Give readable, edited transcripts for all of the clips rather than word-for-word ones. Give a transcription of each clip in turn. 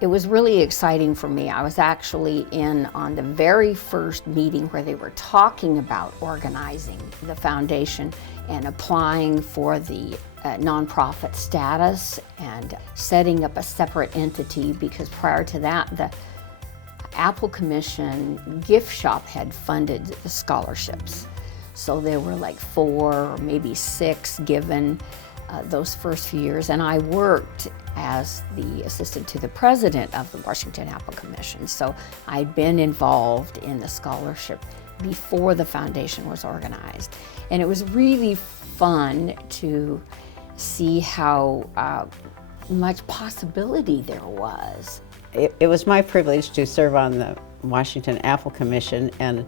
It was really exciting for me. I was actually in on the very first meeting where they were talking about organizing the foundation and applying for the nonprofit status and setting up a separate entity, because prior to that, the Apple Commission gift shop had funded the scholarships. So there were like 4 or maybe 6 given those first few years, and I worked as the assistant to the president of the Washington Apple Commission. So I'd been involved in the scholarship before the foundation was organized. And it was really fun to see how much possibility there was. It was my privilege to serve on the Washington Apple Commission, and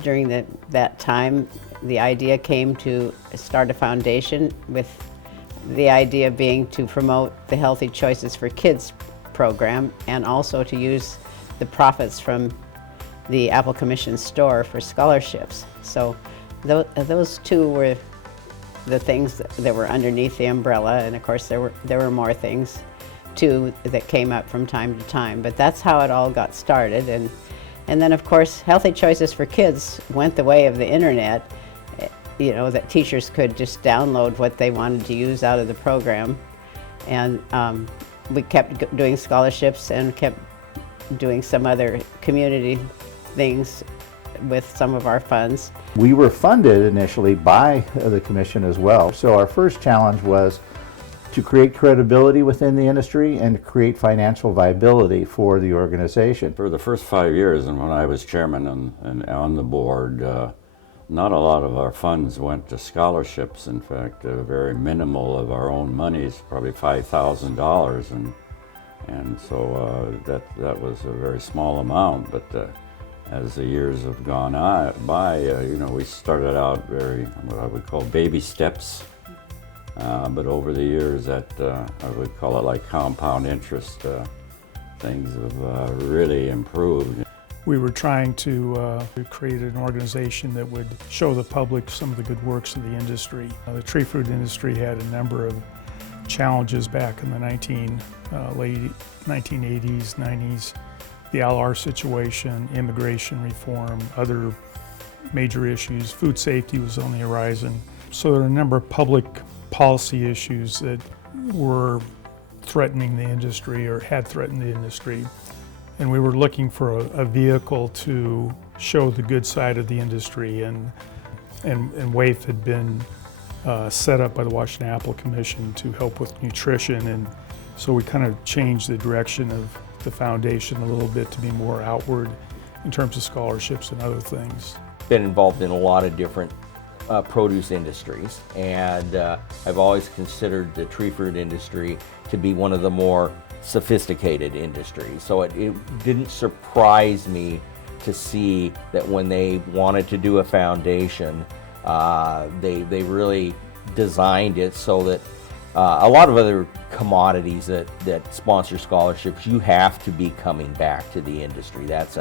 during that time, the idea came to start a foundation, with the idea being to promote the Healthy Choices for Kids program, and also to use the profits from the Apple Commission store for scholarships. So those 2 were the things that were underneath the umbrella, and of course there were more things too that came up from time to time, but that's how it all got started. And then of course Healthy Choices for Kids went the way of the internet, you know, that teachers could just download what they wanted to use out of the program. And we kept doing scholarships and kept doing some other community things with some of our funds. We were funded initially by the commission as well. So our first challenge was to create credibility within the industry and to create financial viability for the organization. For the first 5 years, and when I was chairman and on the board, not a lot of our funds went to scholarships. In fact, very minimal of our own monies, probably $5,000, and so that was a very small amount. But as the years have gone by, you know, we started out very, what I would call baby steps, but over the years, I would call it like compound interest. Things have really improved. We were trying to create an organization that would show the public some of the good works of the industry. The tree fruit industry had a number of challenges back in the late 1980s, 90s. The LR situation, immigration reform, other major issues. Food safety was on the horizon. So there are a number of public policy issues that were threatening the industry or had threatened the industry. And we were looking for a vehicle to show the good side of the industry, and WAEF had been set up by the Washington Apple Commission to help with nutrition, and so we kind of changed the direction of the foundation a little bit to be more outward in terms of scholarships and other things. Been involved in a lot of different produce industries, and I've always considered the tree fruit industry to be one of the more sophisticated industries. So it didn't surprise me to see that when they wanted to do a foundation, they really designed it so that a lot of other commodities that sponsor scholarships, you have to be coming back to the industry. That's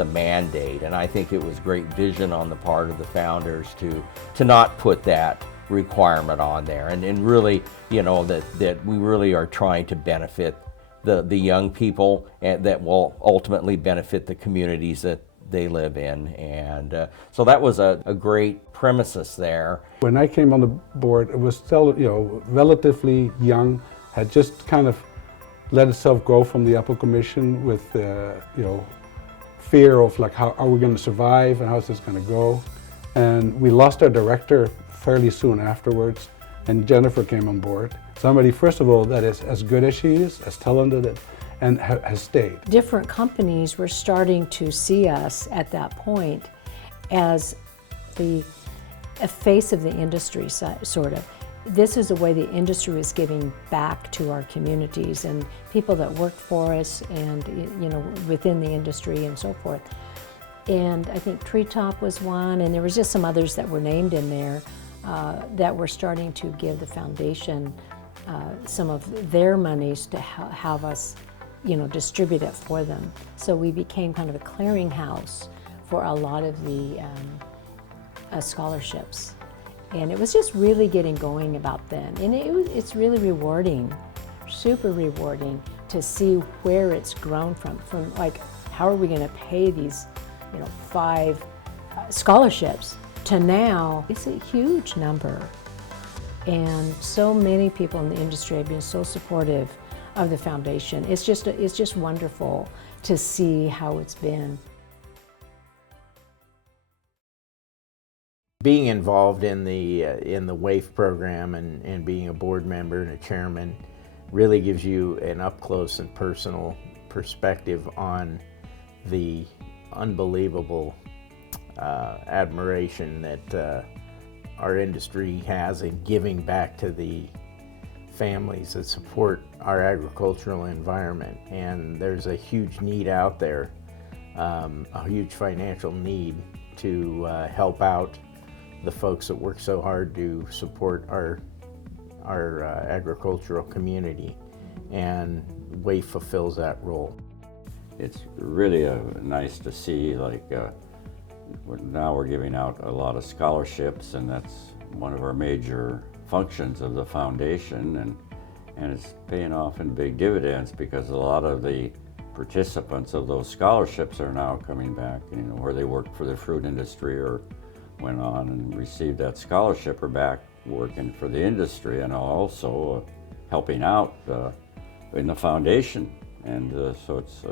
a mandate, and I think it was great vision on the part of the founders to not put that requirement on there, and really, you know, that we really are trying to benefit the young people, and that will ultimately benefit the communities that they live in. And so that was a great premises there. When I came on the board, it was still, you know, relatively young, had just kind of let itself go from the Apple Commission with, you know, fear of like, how are we going to survive and how's this going to go? And we lost our director fairly soon afterwards, and Jennifer came on board. Somebody, first of all, that is as good as she is, as talented, and has stayed. Different companies were starting to see us at that point as a face of the industry, sort of. This is the way the industry was giving back to our communities and people that worked for us, and, you know, within the industry and so forth. And I think Treetop was one, and there was just some others that were named in there that were starting to give the foundation some of their monies to have us, you know, distribute it for them. So we became kind of a clearinghouse for a lot of the scholarships. And it was just really getting going about then. And it's really rewarding, super rewarding, to see where it's grown from like, how are we going to pay these, 5 scholarships, to now it's a huge number. And so many people in the industry have been so supportive of the foundation. It's just wonderful to see how it's been. Being involved in the WAEF program and being a board member and a chairman really gives you an up-close and personal perspective on the unbelievable admiration that our industry has in giving back to the families that support our agricultural environment. And there's a huge need out there, a huge financial need to help out the folks that work so hard to support our agricultural community, and WAEF fulfills that role. It's really nice to see, like, now we're giving out a lot of scholarships, and that's one of our major functions of the foundation, and it's paying off in big dividends, because a lot of the participants of those scholarships are now coming back, where they worked for the fruit industry or went on and received that scholarship, or back working for the industry, and also helping out in the foundation. And so it's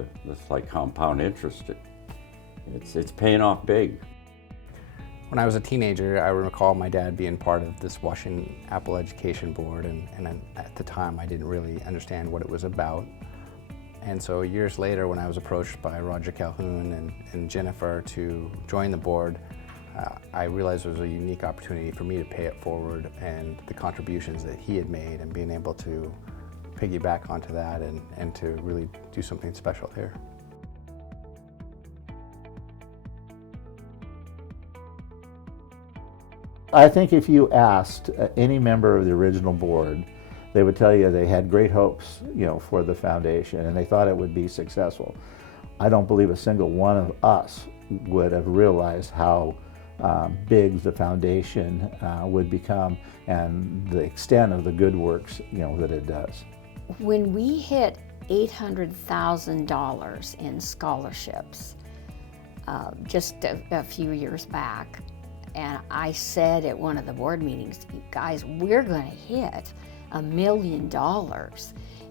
like compound interest. It's paying off big. When I was a teenager, I recall my dad being part of this Washington Apple Education Board, and at the time I didn't really understand what it was about. And so years later, when I was approached by Roger Calhoun and Jennifer to join the board, I realized it was a unique opportunity for me to pay it forward, and the contributions that he had made, and being able to piggyback onto that and to really do something special here. I think if you asked any member of the original board, they would tell you they had great hopes, for the foundation, and they thought it would be successful. I don't believe a single one of us would have realized how big the foundation would become, and the extent of the good works, that it does. When we hit $800,000 in scholarships just a few years back, and I said at one of the board meetings, guys, we're going to hit $1 million.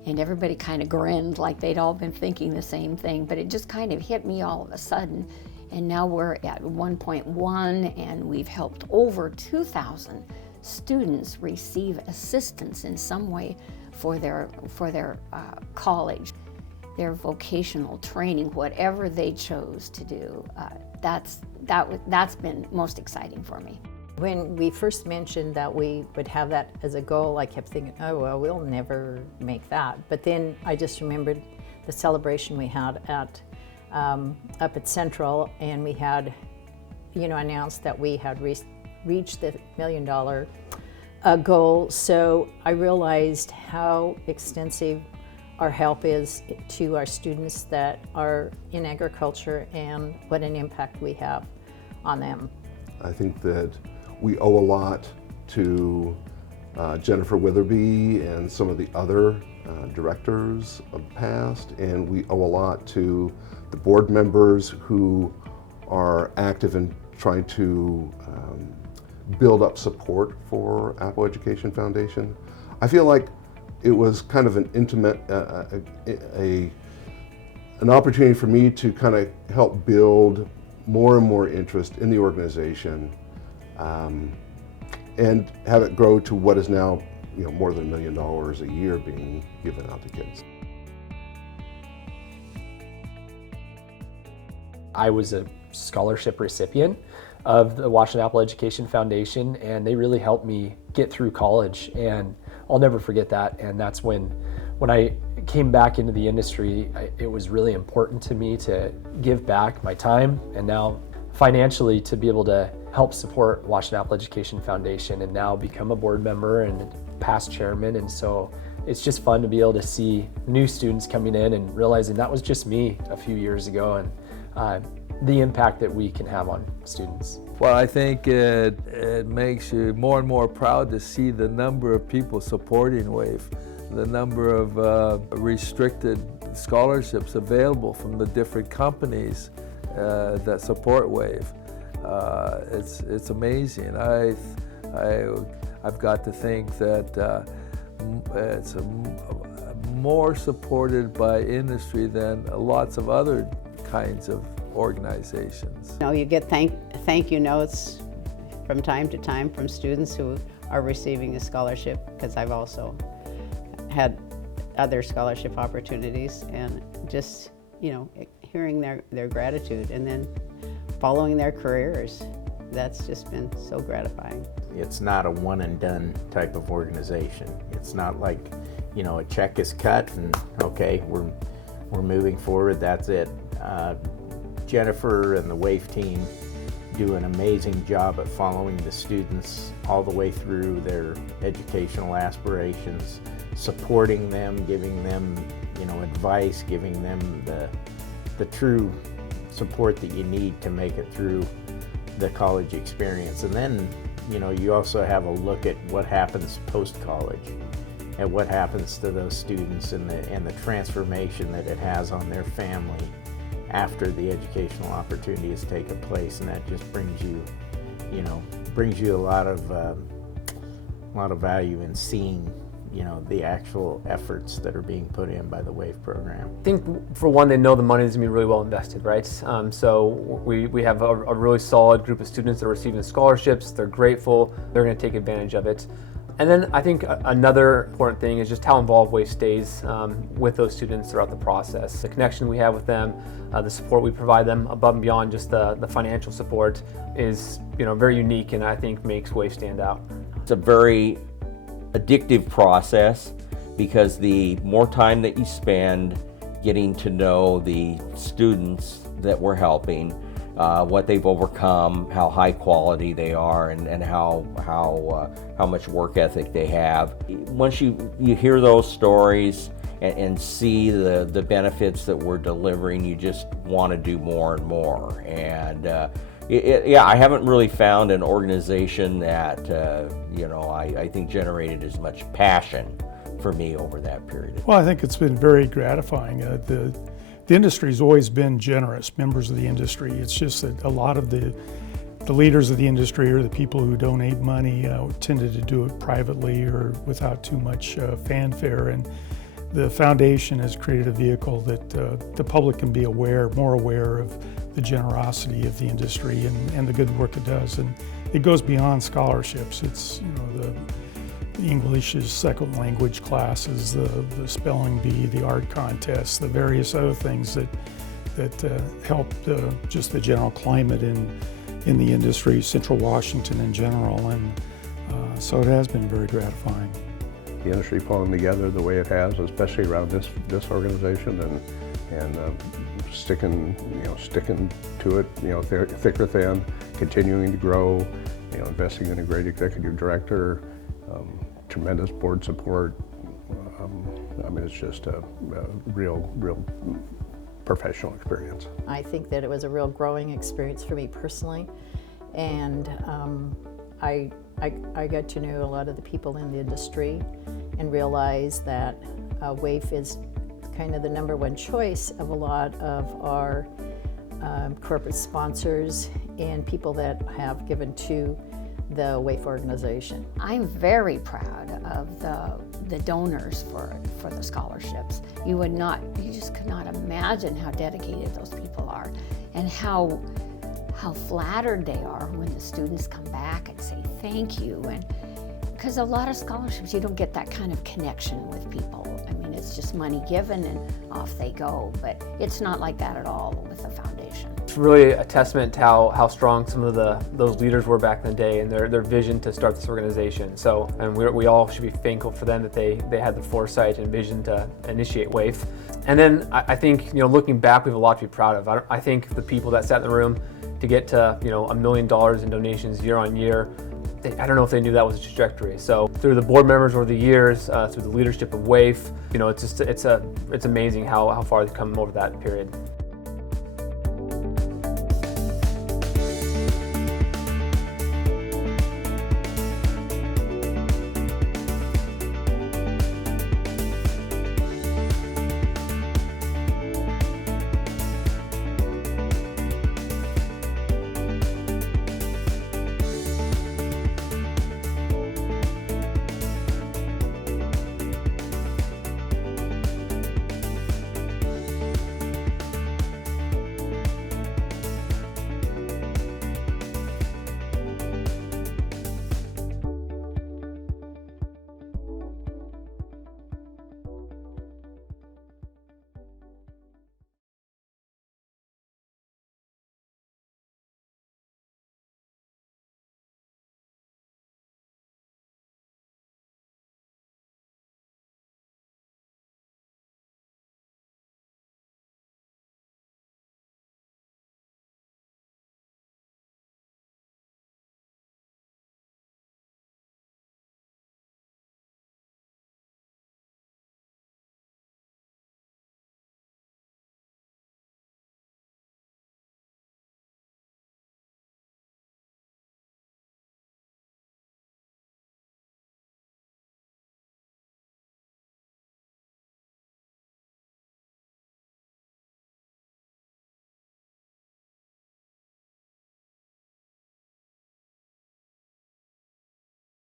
And everybody kind of grinned like they'd all been thinking the same thing, but it just kind of hit me all of a sudden. And now we're at 1.1, and we've helped over 2,000 students receive assistance in some way for their college, their vocational training, whatever they chose to do. That's been most exciting for me. When we first mentioned that we would have that as a goal, I kept thinking, oh, well, we'll never make that. But then I just remembered the celebration we had at up at Central, and we had, announced that we had reached the $1 million goal. So I realized how extensive our help is to our students that are in agriculture, and what an impact we have on them. I think that we owe a lot to Jennifer Witherby and some of the other directors of the past, and we owe a lot to the board members who are active in trying to build up support for Apple Education Foundation. I feel like it was kind of an intimate, an opportunity for me to kind of help build more and more interest in the organization, and have it grow to what is now, more than $1 million a year being given out to kids. I was a scholarship recipient of the Washington Apple Education Foundation, and they really helped me get through college, and I'll never forget that. And that's when I came back into the industry, it was really important to me to give back my time, and now financially to be able to help support Washington Apple Education Foundation, and now become a board member and past chairman. And so it's just fun to be able to see new students coming in and realizing that was just me a few years ago, and the impact that we can have on students. Well, I think it makes you more and more proud to see the number of people supporting WAEF. the number of restricted scholarships available from the different companies that support WAEF. It's amazing. I've got to think that it's more supported by industry than lots of other kinds of organizations. You know, you get thank you notes from time to time from students who are receiving a scholarship, because I've also had other scholarship opportunities, and just, you know, hearing their gratitude and then following their careers. That's just been so gratifying. It's not a one and done type of organization. It's not like, you know, a check is cut and okay, we're moving forward, that's it. Jennifer and the WAEF team do an amazing job at following the students all the way through their educational aspirations, supporting them, giving them, you know, advice, giving them the true support that you need to make it through the college experience. And then, you know, you also have a look at what happens post-college, and what happens to those students, and the transformation that it has on their family after the educational opportunity has taken place. And that just brings you, you know, a lot of value in seeing, you know, the actual efforts that are being put in by the WAEF program. I think, for one, they know the money is going to be really well invested, right? So we have a really solid group of students that are receiving scholarships. They're grateful. They're going to take advantage of it. And then I think another important thing is just how involved WAEF stays with those students throughout the process. The connection we have with them, the support we provide them above and beyond just the financial support is, you know, very unique, and I think makes WAEF stand out. It's a very addictive process, because the more time that you spend getting to know the students that we're helping, what they've overcome, how high quality they are, and how much work ethic they have. Once you hear those stories and see the benefits that we're delivering, you just want to do more and more. And yeah, I haven't really found an organization that you know, I think generated as much passion for me over that period. Well, I think it's been very gratifying. The industry's always been generous, members of the industry. It's just that a lot of the leaders of the industry, or the people who donate money, tended to do it privately or without too much fanfare. And the foundation has created a vehicle that the public can be more aware of the generosity of the industry and the good work it does. And it goes beyond scholarships. It's, you know, the English is second language classes, the spelling bee, the art contests, the various other things that help just the general climate in the industry, Central Washington in general, and so it has been very gratifying. The industry pulling together the way it has, especially around this organization, and sticking to it, you know, thick or thin, continuing to grow, you know, investing in a great executive director. Tremendous board support. I mean, it's just a real professional experience. I think that it was a real growing experience for me personally, and I got to know a lot of the people in the industry and realize that WAEF is kind of the #1 choice of a lot of our corporate sponsors and people that have given to the WAEF organization. I'm very proud of the donors for the scholarships. You just could not imagine how dedicated those people are, and how flattered they are when the students come back and say thank you. And because a lot of scholarships, you don't get that kind of connection with people. I mean, it's just money given and off they go, but it's not like that at all with the foundation. It's really a testament to how strong some of those leaders were back in the day, and their vision to start this organization. So, and we all should be thankful for them that they had the foresight and vision to initiate WAEF. And then I think, you know, looking back, we have a lot to be proud of. I think the people that sat in the room to get to, you know, $1 million in donations year on year, I don't know if they knew that was a trajectory. So through the board members over the years, through the leadership of WAEF, you know, it's amazing how far they've come over that period.